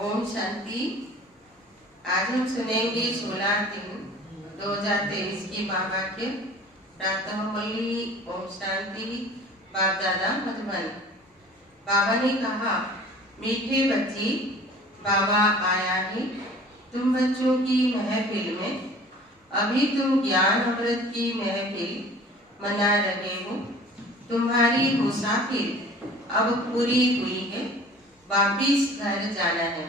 ओम शांति। आज हम सुनेंगे 16/3/2023 की बाबा के प्रातः मुरली। ओम शांति। बाप दादा मधुबन। बाबा ने कहा, मीठे बच्ची, बाबा आया है तुम बच्चों की महफिल में। अभी तुम ज्ञान अमृत की महफिल मना रहे हो। तुम्हारी मुसाफिर अब पूरी हुई है, वापिस घर जाना है।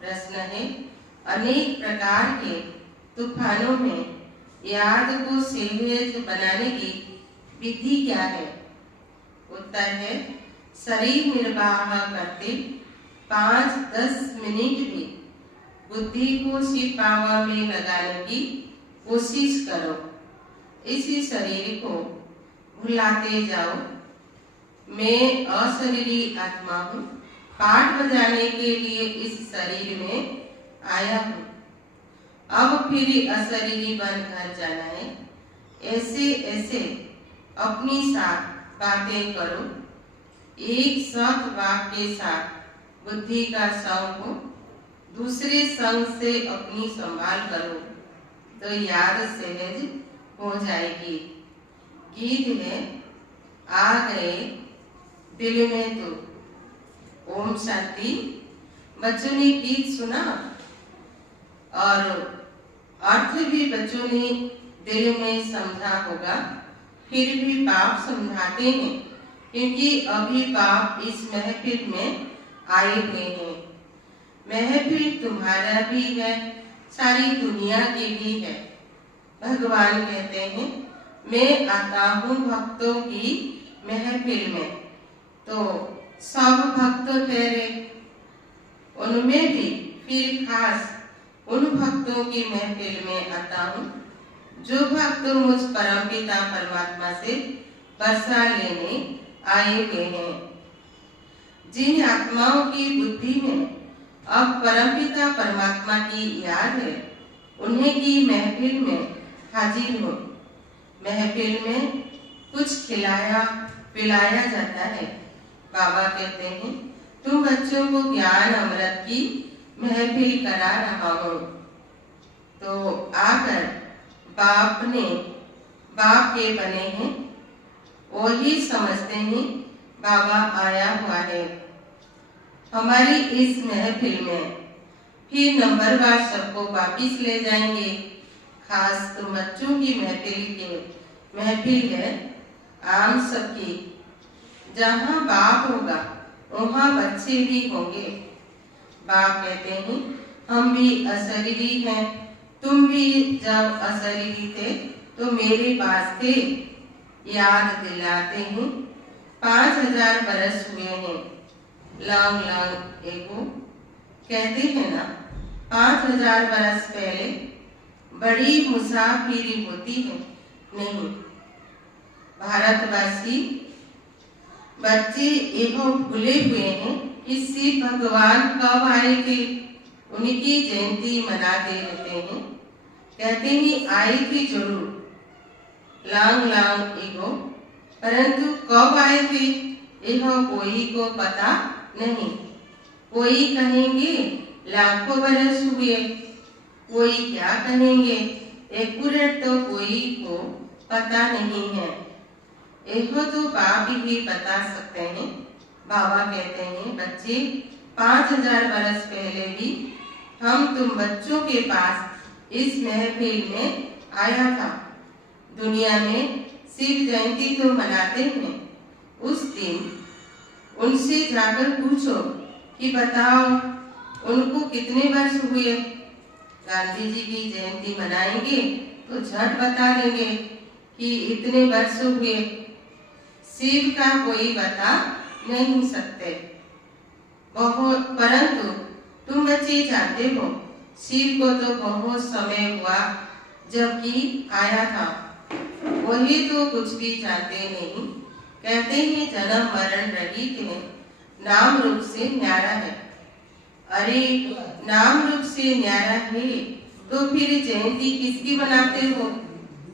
प्रश्न है, अनेक प्रकार के तूफानों में याद को सहज बनाने की विधि क्या है? उत्तर है, शरीर निर्वाह करते 5-10 मिनट भी बुद्धि को शिव पावर में लगाने की कोशिश करो। इसी शरीर को भुलाते जाओ। मैं अशरीरी आत्मा हूँ, पाठ बजाने के लिए इस शरीर में आया हूँ। अब फिर अशरीरी बन घर जाना है। ऐसे ऐसे अपनी साथ बातें करो। एक सत वाक के साथ बुद्धि का संग हो, दूसरे संग से अपनी संभाल करो तो याद सहज हो जाएगी। गीत है, आ गए दिल में तो। ओम शांति। बच्चों ने गीत सुना और अर्थ भी बच्चों ने दिल में समझा होगा। फिर भी बाप समझाते हैं क्योंकि अभी बाप इस महफिल में आए हुए हैं। महफिल तुम्हारा भी है, सारी दुनिया की भी है। भगवान कहते हैं, मैं आता हूँ भक्तों की महफिल में। तो सब भक्त ठहरे, उनमें भी फिर खास उन भक्तों की महफिल में आता हूँ जो भक्त मुझ परमपिता परमात्मा से वर्षा लेने आए हुए हैं। जिन आत्माओं की बुद्धि में अब परमपिता परमात्मा की याद है, उन्हें की महफिल में हाजिर हो। महफिल में कुछ खिलाया पिलाया जाता है। बाबा कहते हैं, तुम बच्चों को ज्ञान अमृत की महफिल करा रहा हूँ। तो आकर बाप के बने हैं, वही समझते हैं बाबा आया हुआ है। हमारी इस महफिल में फिर नंबरवार सबको वापिस ले जाएंगे। खास तो बच्चों की महफिल है आम सबकी। जहाँ बाप होगा वहाँ बच्चे भी होंगे। बाप कहते हैं, हम भी अशरीरी हैं। तुम भी जब अशरीरी थे तो मेरे पास थे। याद दिलाते हैं 5000 बरस हुए हैं। लॉन्ग लॉन्ग एगो कहते हैं ना, 5000 बरस पहले बड़ी मुसाफिरी होती है। नहीं, भारतवासी बच्चे एवं भूले हुए हैं कि शिव भगवान कब आए थे। उनकी जयंती मनाते रहते हैं। कहते हैं आई थी जरूर, लॉन्ग लॉन्ग एगो, परंतु कब आए थे यह कोई को पता नहीं। कोई कहेंगे लाखों बरस हुए, कोई क्या कहेंगे एक्यूरेट तो कोई को पता नहीं है। यह तो बाप ही बता सकते हैं। बाबा कहते हैं, बच्चे 5000 बरस पहले भी हम तुम बच्चों के पास इस महफिल में आया था। दुनिया में शिव जयंती तो मनाते हैं। उस दिन उनसे जाकर पूछो कि बताओ उनको कितने वर्ष हुए। गांधी जी की जयंती मनाएंगे तो झट बता देंगे कि इतने वर्ष हुए। शिव का कोई बता नहीं सकते। परंतु तुम बच्चे जानते हो, शिव को तो बहुत समय हुआ जबकि आया था। वही तो कुछ भी जानते नहीं। कहते हैं जन्म मरण रहित है, नाम रूप से न्यारा है। अरे नाम रूप से न्यारा है तो फिर जयंती किसकी मनाते हो?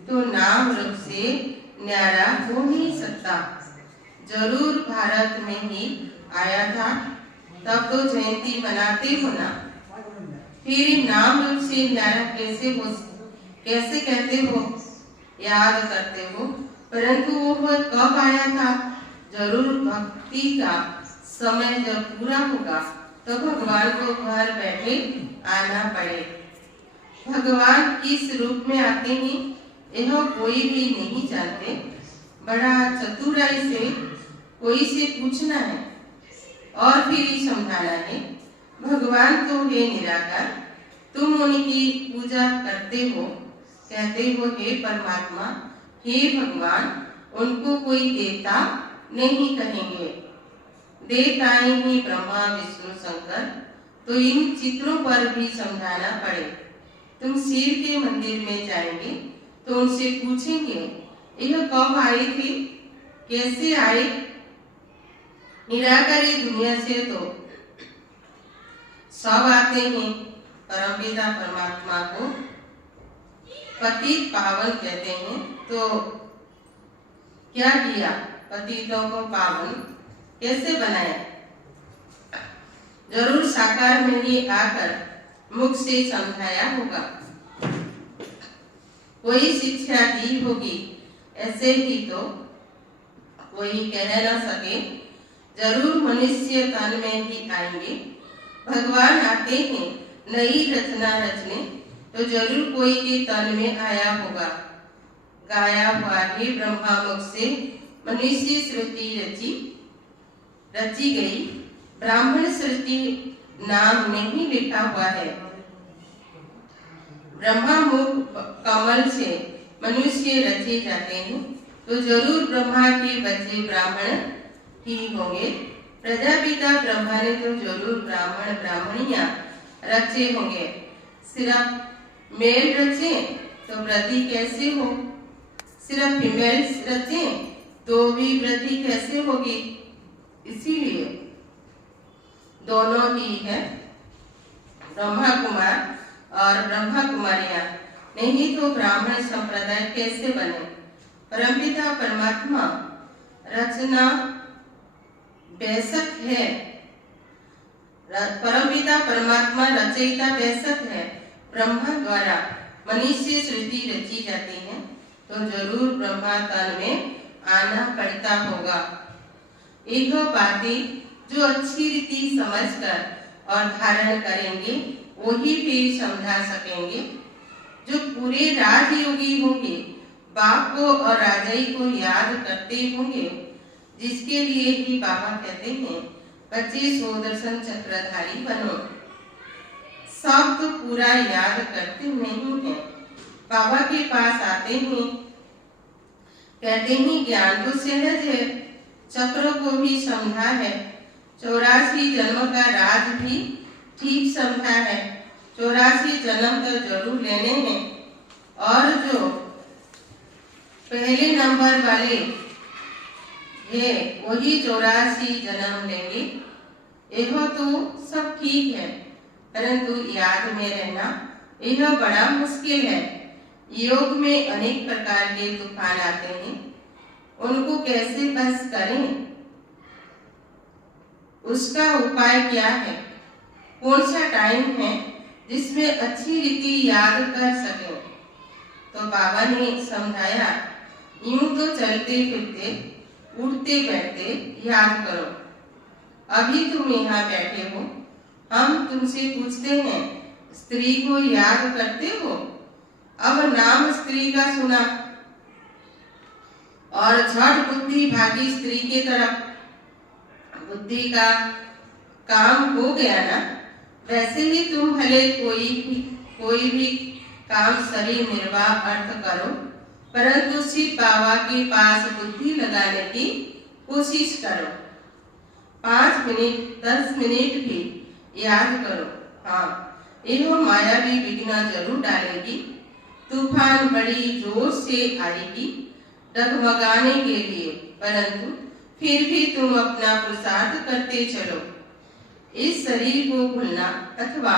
तो नाम रूप से न्यारा हो नहीं सकता। जरूर भारत में ही आया था। तब तो जयंती मनाते हो ना, फिर नाम रूप से न्यारा कैसे कहते हो, याद करते हो, परंतु वो कब आया था? जरूर भक्ति का समय जब पूरा होगा तो भगवान को घर बैठे आना पड़े। भगवान किस रूप में आते हैं यह कोई भी नहीं जानते। बड़ा चतुराई से कोई से पूछना है और फिर समझाना है। भगवान तो है निराकार, तुम उनकी पूजा करते हो, कहते हो हे परमात्मा, हे भगवान, उनको कोई देवता नहीं कहेंगे। देवताएं ही ब्रह्मा विष्णु शंकर, तो इन चित्रों पर भी समझाना पड़े। तुम शिव के मंदिर में जाएंगे तो उनसे पूछेंगे यह कब आए थे, कैसे आए? निराकारी दुनिया से तो सब आते हैं। परमपिता परमात्मा को पतित पावन कहते हैं, तो क्या किया? पतितों को पावन कैसे बनाया? जरूर साकार में ही आकर मुख से समझाया होगा, कोई शिक्षा दी होगी, ऐसे ही तो कोई कह न सके। जरूर मनुष्य तन में ही आएंगे। भगवान आते हैं नई रचना रचने, तो जरूर कोई के तन में आया होगा। गाया हुआ ही ब्रह्मा मुख से मनुष्य सृष्टि रची गई। ब्राह्मण सृष्टि नाम नहीं लिखा हुआ है। ब्रह्मा मुख कमल से मनुष्य रचे जाते हैं, तो जरूर ब्रह्मा के बच्चे ब्राह्मण ही होंगे। प्रजापिता ब्रह्मा ने तो जरूर ब्राह्मण ब्राह्मणियां रचे होंगे। सिर्फ मेल रचे तो वृद्धि कैसे हो? सिर्फ फीमेल रचे तो भी वृद्धि कैसे होगी? इसीलिए दोनों ही है, ब्रह्मा कुमार और ब्रह्मा कुमारियां, नहीं तो ब्राह्मण संप्रदाय कैसे बने? परमपिता परमात्मा रचना बेशक है, परमपिता परमात्मा रचयिता बेशक है। ब्रह्मा द्वारा मनुष्य सृष्टि रची जाती है, तो जरूर ब्रह्मा तन में आना पड़ता होगा। एक बातें जो अच्छी रीति समझकर और धारण करेंगे वही भी समझा सकेंगे। जो पूरे राजयोगी होंगे, बाप को और राजाई को याद करते होंगे, जिसके लिए ही बाबा कहते हैं बच्चे सुदर्शन चक्रधारी बनो। सब तो पूरा याद करते नहीं है। बाबा के पास आते हैं, कहते हैं ज्ञान तो सहज है, चक्र को भी समझा है, 84 जन्म का राज भी ठीक समझा है। 84 जन्म तो जरूर लेने हैं, और जो पहले नंबर वाले है वही 84 जन्म लेंगे। यह तो सब ठीक है, परंतु याद में रहना यह बड़ा मुश्किल है। योग में अनेक प्रकार के तूफान आते हैं, उनको कैसे बस करें? उसका उपाय क्या है? कौन सा टाइम है जिसमें अच्छी रीति याद कर सके? तो बाबा ने समझाया, यूं तो चलते फिरते उठते बैठते याद करो। अभी तुम यहाँ बैठे हो, हम तुमसे पूछते हैं स्त्री को याद करते हो? अब नाम स्त्री का सुना और झट बुद्धि भागी स्त्री के तरफ। बुद्धि का काम हो गया ना? वैसे ही तुम भले कोई भी काम शरीर निर्वाह अर्थ करो, परंतु शिव बाबा के पास बुद्धि लगाने की कोशिश करो। 5 मिनट 10 मिनट भी याद करो। हाँ, यह माया भी विघ्न जरूर डालेगी। तूफान बड़ी जोर से आएगी डगमगाने के लिए, परंतु फिर भी तुम अपना पुरुषार्थ करते चलो। इस शरीर को भूलना अथवा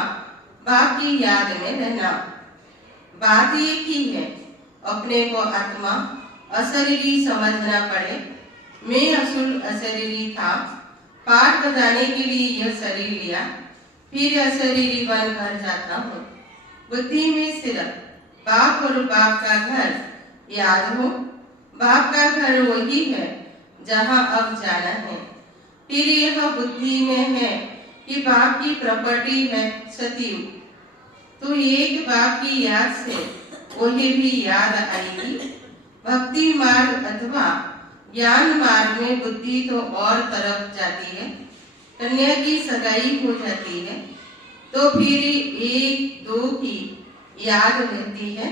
बाकी याद में रहना, बात एक ही है। अपने को आत्मा अशरीरी समझना पड़े। मैं अशरीरी था, पाठ बजाने के लिए यह शरीर लिया, फिर यह शरीर बनकर जाता हूँ। बुद्धि में सिर्फ बाप और बाप का घर याद हो। बाप का घर वही है जहाँ अब जाना है। फिर यह बुद्धि में है कि बाप की प्रॉपर्टी है सतयुग, तो एक बाप की याद से उन्हें भी याद आएगी। भक्ति मार्ग अथवा ज्ञान मार्ग में बुद्धि तो और तरफ जाती है। कन्या की सगाई हो जाती है तो फिर एक दो की याद रहती है।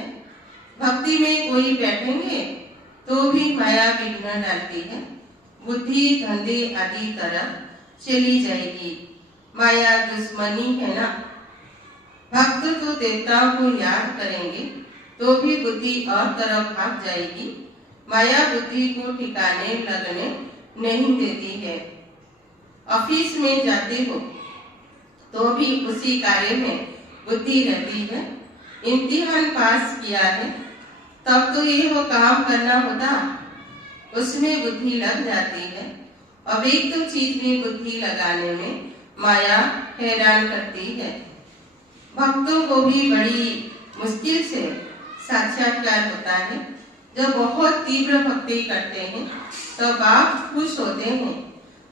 भक्ति में कोई बैठेंगे तो भी माया विघ्न डालती है। बुद्धि धंधे आदि तरफ चली जाएगी। माया दुश्मनी है ना। भक्त तो देवताओं को याद करेंगे तो भी बुद्धि और तरफ भाग जाएगी। माया बुद्धि को ठिकाने लगने नहीं देती है। ऑफिस में जाते हो तो भी उसी कार्य में बुद्धि रहती है। इम्तिहान पास किया है तब तो यह काम करना होता, उसमें बुद्धि लग जाती है। अवैध तो चीज में बुद्धि लगाने में माया हैरान करती है। भक्तों को भी बड़ी मुश्किल से साक्षात्कार होता है। जब बहुत तीव्र भक्ति करते हैं तो बाप खुश होते हैं।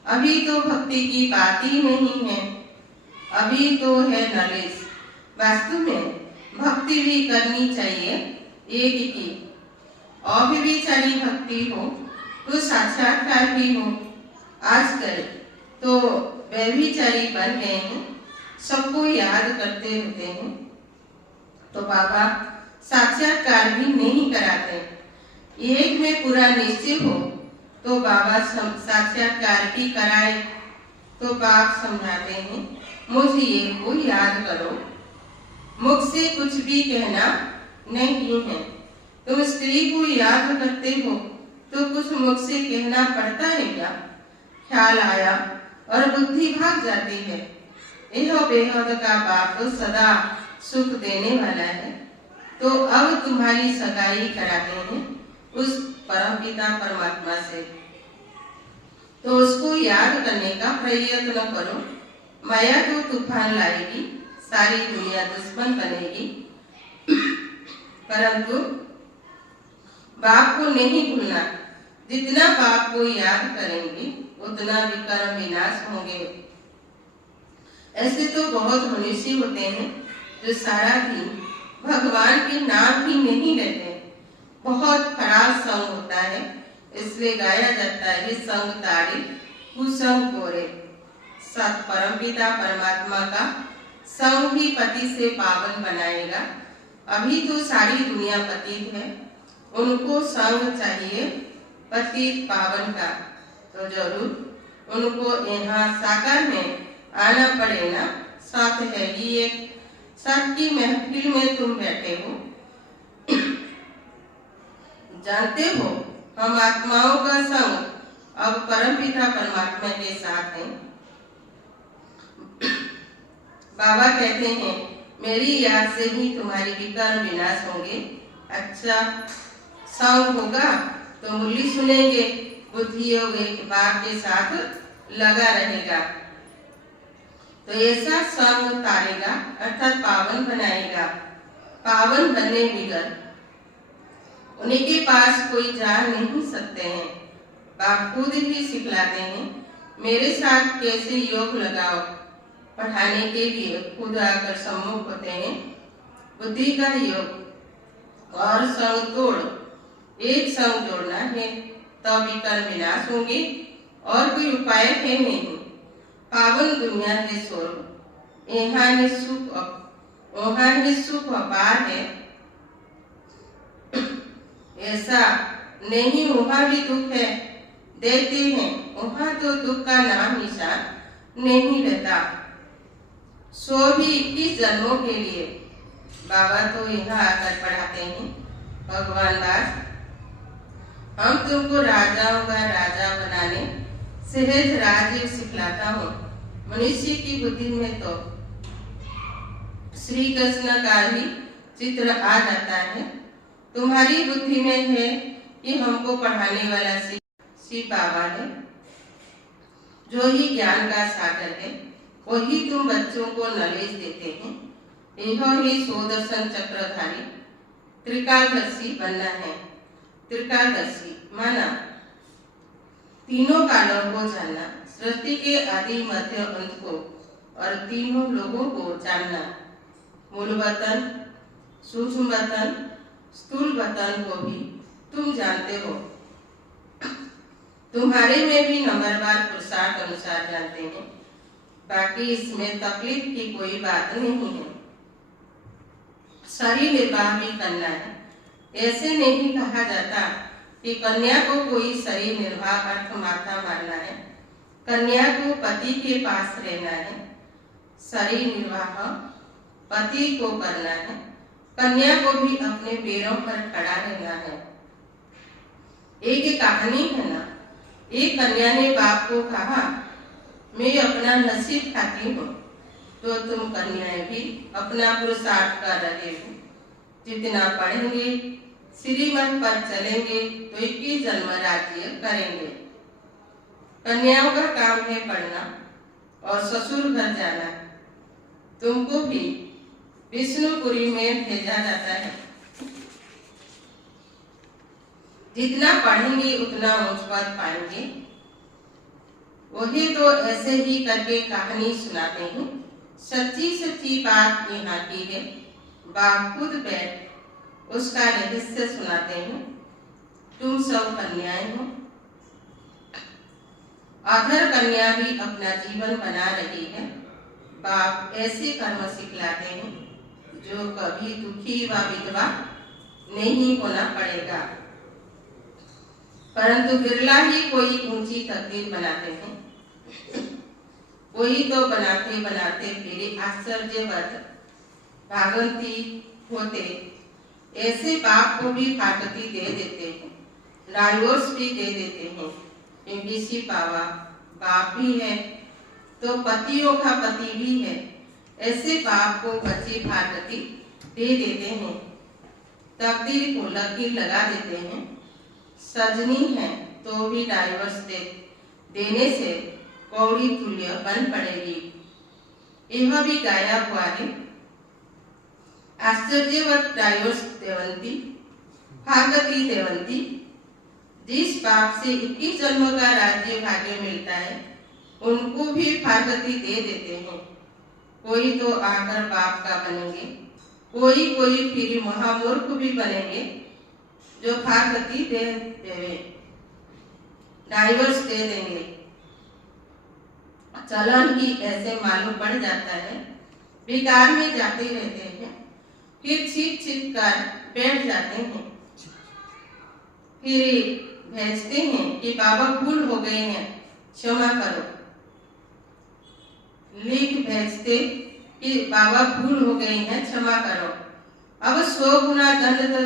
अभी तो भक्ति की बात ही नहीं है, अभी तो है नॉलेज। वास्तव में भक्ति भी करनी चाहिए एक की। अव्यभिचारी भक्ति हो तो साक्षात्कार भी हो। आजकल तो व्यभिचारी बन गए हैं, सबको याद करते रहते हैं, तो बाबा साक्षात्कार भी नहीं कराते। एक में पूरा निश्चय हो तो बाबा साक्षात्कार भी कराए। तो बाप समझाते हैं, मुझे ये को याद करो। मुख से कुछ भी कहना नहीं है। तुम स्त्री को याद करते हो तो कुछ मुख से कहना पड़ता है क्या? ख्याल आया और बुद्धि भाग जाती है। यह बेहद का बाप तो सदा सुख देने वाला है। तो अब तुम्हारी सगाई कराते हैं उस परमपिता परमात्मा से, तो उसको याद करने का प्रयत्न करो। माया तो तूफान लाएगी, सारी दुनिया दुश्मन बनेगी, परंतु बाप को नहीं भूलना। जितना बाप को याद करेंगे उतना विकर्म विनाश होंगे। ऐसे तो बहुत मनुष्य होते हैं जो सारा दिन भगवान के नाम भी नहीं लेते। बहुत खराब संग होता है, इसलिए गाया जाता है संग तारे कुसंग गोरे। सत परमपिता परमात्मा का संग भी पति से पावन बनाएगा। अभी तो सारी दुनिया पतित है, उनको संग चाहिए पतित पावन का, तो जरूर उनको यहाँ साकार में आना पड़ेगा। साथ है ही एक सत की महफिल में तुम बैठे हो। जानते हो हम आत्माओं का संग अब परमपिता परमात्मा के साथ है। बाबा कहते हैं, मेरी याद से ही तुम्हारी विकर्म विनाश होंगे। अच्छा संग होगा तो मुरली सुनेंगे, बुद्धि योग एक बाप के साथ लगा रहेगा, तो ऐसा संग तारेगा अर्थात पावन बनाएगा। पावन बनने बिगर उन्हीं के पास कोई जा नहीं सकते हैं। बाप खुद ही सिखलाते हैं, मेरे साथ कैसे योग लगाओ। पढ़ाने के लिए खुद आकर सम्मुख होते हैं। बुद्धि का योग और संग तोड़, एक संग जोड़ना है तब विकर्म विनाश होंगे, और कोई उपाय है नहीं। पावन दुनिया है स्वर्ग, यहाँ है सुख, वहाँ है सुख अपार है। ऐसा नहीं वहाँ भी दुख है, देते हैं वहाँ तो दुख का नाम निशान नहीं रहता। सो भी 21 जन्मों के लिए बाबा तो यहाँ आकर पढ़ाते हैं। भगवान दास, हम तुमको राजाओं का राजा बनाने सहज राज्य सिखलाता हूँ। मनुष्य की बुद्धि में तो श्री कृष्ण का भी चित्र आ जाता है। तुम्हारी बुद्धि में है कि हमको पढ़ाने वाला शिव बाबा है। जो ही ज्ञान का सागर है, वही तुम बच्चों को नॉलेज देते हैं। यह ही स्वदर्शन चक्रधारी त्रिकालदर्शी बनना है। त्रिकालदर्शी माना तीनों कालों को जानना, सृष्टि के आदि मध्य अंत को और तीनों लोगों को जानना। मूल वतन, सूक्ष्म वतन, स्थूल वतन को भी तुम जानते हो। तुम्हारे में भी नंबरवार पुरुषार्थ अनुसार जानते हैं। बाकी इसमें तकलीफ की कोई बात नहीं है। शरीर निर्वाह भी करना है। ऐसे नहीं कहा जाता कि कन्या को कोई शरीर निर्वाह अर्थ माथा मारना है। कन्या को पति के पास रहना है। शरीर निर्वाह पति को करना है। कन्या को भी अपने पैरों पर खड़ा रहना है। एक कहानी है ना, एक कन्या ने बाप को कहा, मैं अपना नसीब खाती हूँ, तो तुम कन्याएं भी अपना पुरुषार्थ कर रहे हो। जितना पढ़ेंगे, श्रीमत पर चलेंगे तो 21 जन्म राज्य करेंगे। कन्याओं का काम है पढ़ना और ससुर घर जाना। तुमको भी विष्णुपुरी में भेजा जाता है। जितना पढ़ेंगे उतना ऊंच पद पाएंगे। वही तो ऐसे ही करके कहानी सुनाते हैं। सच्ची सच्ची बात यहाँ की है। बाप खुद बैठ उसका रहस्य सुनाते हैं। तुम सब कन्याएं हो। अधर कन्या भी अपना जीवन बना रही है। बाप ऐसे कर्म सिखलाते हैं जो कभी दुखी व विधवा नहीं होना पड़ेगा। परंतु बिरला ही कोई ऊंची तकदीर बनाते हैं। कोई तो बनाते बनाते फिर आश्चर्यवत भागवती होते। ऐसे बाप को भी फाटती दे देते हैं, डाइवोर्स भी दे देते हैं। क्योंकि सिपावा बाप भी है तो पतियों का पति भी है। ऐसे बाप को बच्चे फाटती दे देते हैं। तकदीर को लकीर लगा देते हैं। सजनी है तो भी डाइवोर्स देने से कौड़ी तुल्य बन पड़ेगी। यह भी गाया हुआ है। आश्चर्यवत डाइवोर्स देवंती भागवती देवंती। जिस बाप से 21 जन्मों का राज्य भाग्य मिलता है, उनको भी भागवती दे देते हैं। कोई तो आकर बाप का बनेंगे, कोई फिर महामूर्ख भी बनेंगे जो भागवती दे देवे, डाइवोर्स दे देंगे। चलन ही ऐसे मालूम पड़ जाता है। विकार में जाते रहते हैं, फिर छिप छिप कर बैठ जाते हैं। फिर भेजते हैं कि बाबा भूल हो गए हैं, क्षमा करो। लिख भेजते कि बाबा भूल हो गए हैं, क्षमा करो। अब 100 गुना दंड तो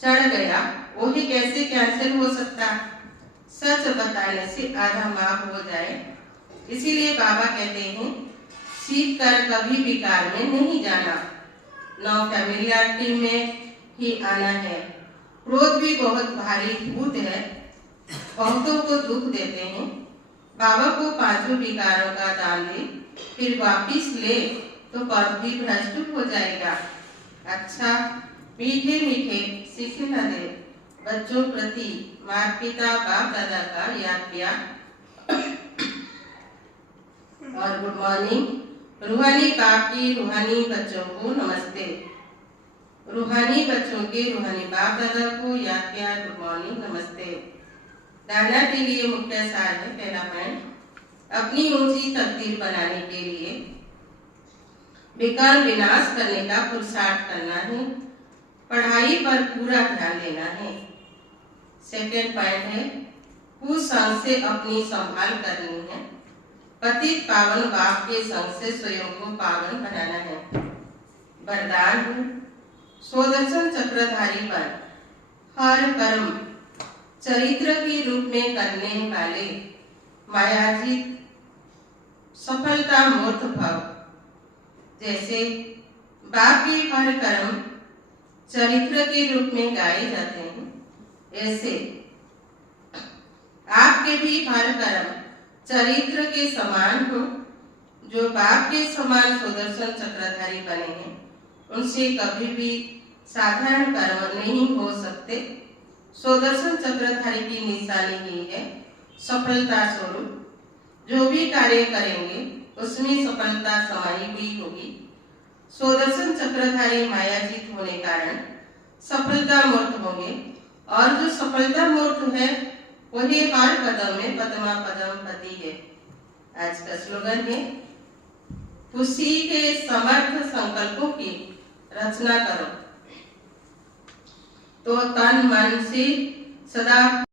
चढ़ गया, वही कैसे कैंसिल हो सकता? सच बताने से आधा माफ हो जाए। इसीलिए बाबा कहते हैं सीख कर कभी विकार में नहीं जाना, नौ फैमिलियरिटी में ही आना है। क्रोध भी बहुत भारी भूत है, बहुतों को दुख देते हैं। बाबा को 5 विकारों का दान दे, फिर वापिस ले तो पद भी भ्रष्ट हो जाएगा। अच्छा मीठे मीठे शिक्षा दे बच्चों प्रति माता पिता बाप दादा का याद प्यार और गुड मॉर्निंग। रूहानी बाप की रूहानी बच्चों को नमस्ते। रूहानी बच्चों के रूहानी बाप दादा को याद प्यार गुड मॉर्निंग नमस्ते। दाना के लिए मुख्य सार है। पहला पॉइंट, अपनी ऊंची तकदीर बनाने के लिए विकार विनाश करने का पुरुषार्थ करना है। पढ़ाई पर पूरा ध्यान देना है। सेकंड पॉइंट है, कुसंग से अपनी संभाल करनी है। पतित पावन बाप के संग से स्वयं को पावन बनाना है। वरदान है, स्वदर्शन चक्रधारी पर हर कर्म चरित्र के रूप में करने वाले मायाजित सफलता मूर्त भव। जैसे बाप के हर कर्म चरित्र के रूप में गाए जाते हैं, ऐसे आपके भी हर कर्म चरित्र के समान हो, जो बाप के समान सुदर्शन चक्रधारी बने हैं, उनसे कभी भी साधारण कर्म नहीं हो सकते। सुदर्शन चक्रधारी की निशानी ही है सफलता स्वरूप। जो भी कार्य करेंगे उसमें सफलता समाई हुई होगी। सुदर्शन चक्रधारी मायाजीत होने कारण सफलता मूर्त होंगे, और जो सफलता मूर्त है वही हर कदम में पद्मा पदम पति है। आज का स्लोगन है, खुशी के समर्थ संकल्पों की रचना करो तो तन मन से सदा